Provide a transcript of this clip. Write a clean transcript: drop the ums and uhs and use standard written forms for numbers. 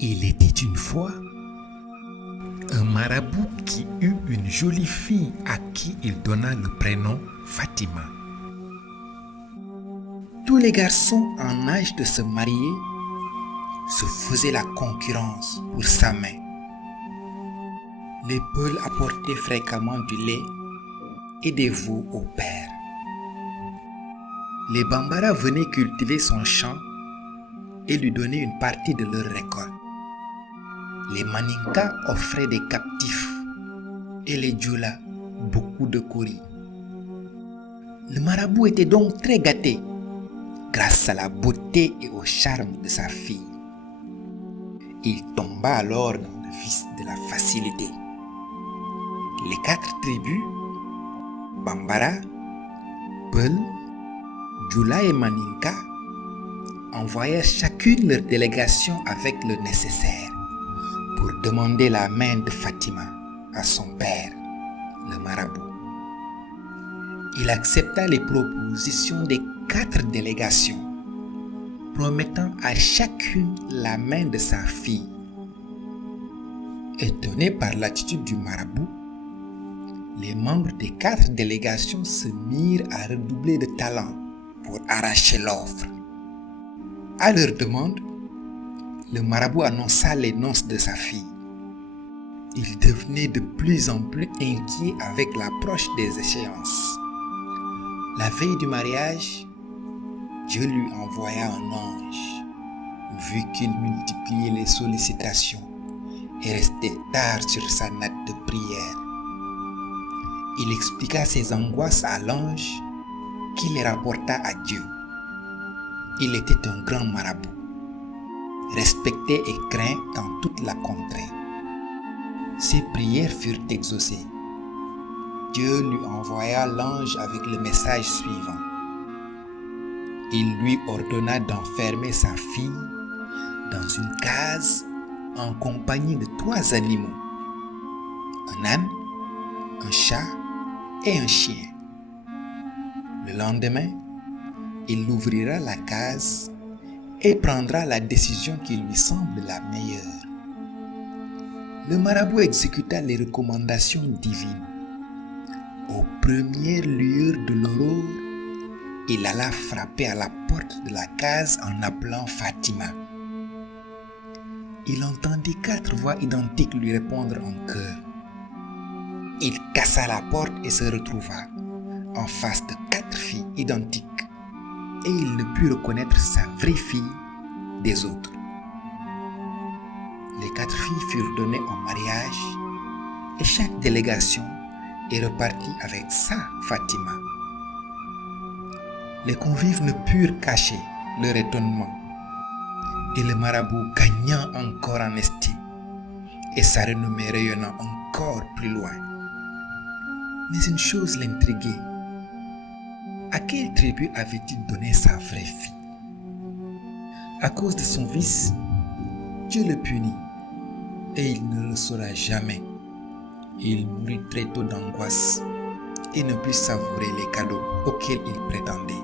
Il était une fois un marabout qui eut une jolie fille à qui il donna le prénom Fatima. Tous les garçons en âge de se marier se faisaient la concurrence pour sa main. Les Peuls apportaient fréquemment du lait et des veaux au père. Les Bambara venaient cultiver son champ et lui donner une partie de leur récolte. Les Maninka offraient des captifs et les Djoula beaucoup de coris. Le marabout était donc très gâté grâce à la beauté et au charme de sa fille. Il tomba alors dans le vice de la facilité. Les 4 tribus, Bambara, Peul, Djoula et Maninka, envoyèrent chacune leur délégation avec le nécessaire pour demander la main de Fatima à son père, le marabout. Il accepta les propositions des 4 délégations, promettant à chacune la main de sa fille. Étonnés par l'attitude du marabout, les membres des 4 délégations se mirent à redoubler de talent pour arracher l'offre. À leur demande, le marabout annonça les noces de sa fille. Il devenait de plus en plus inquiet avec l'approche des échéances. La veille du mariage, Dieu lui envoya un ange, vu qu'il multipliait les sollicitations et restait tard sur sa natte de prière. Il expliqua ses angoisses à l'ange qui les rapporta à Dieu. Il était un grand marabout, respecté et craint dans toute la contrée. Ses prières furent exaucées. Dieu lui envoya l'ange avec le message suivant. Il lui ordonna d'enfermer sa fille dans une case en compagnie de 3 animaux, un âne, un chat et un chien. Le lendemain, il ouvrira la case et prendra la décision qui lui semble la meilleure. Le marabout exécuta les recommandations divines. Aux premières lueurs de l'aurore, il alla frapper à la porte de la case en appelant Fatima. Il entendit 4 voix identiques lui répondre en chœur. Il cassa la porte et se retrouva en face de 4 filles identiques et il ne put reconnaître sa vraie fille des autres. Les 4 filles furent données en mariage et chaque délégation est repartie avec sa Fatima. Les convives ne purent cacher leur étonnement et le marabout gagna encore en estime et sa renommée rayonnant encore plus loin. Mais une chose l'intriguait. À quelle tribu avait-il donné sa vraie fille? À cause de son vice, Dieu le punit et il ne le saura jamais. Il mourut très tôt d'angoisse et ne put savourer les cadeaux auxquels il prétendait.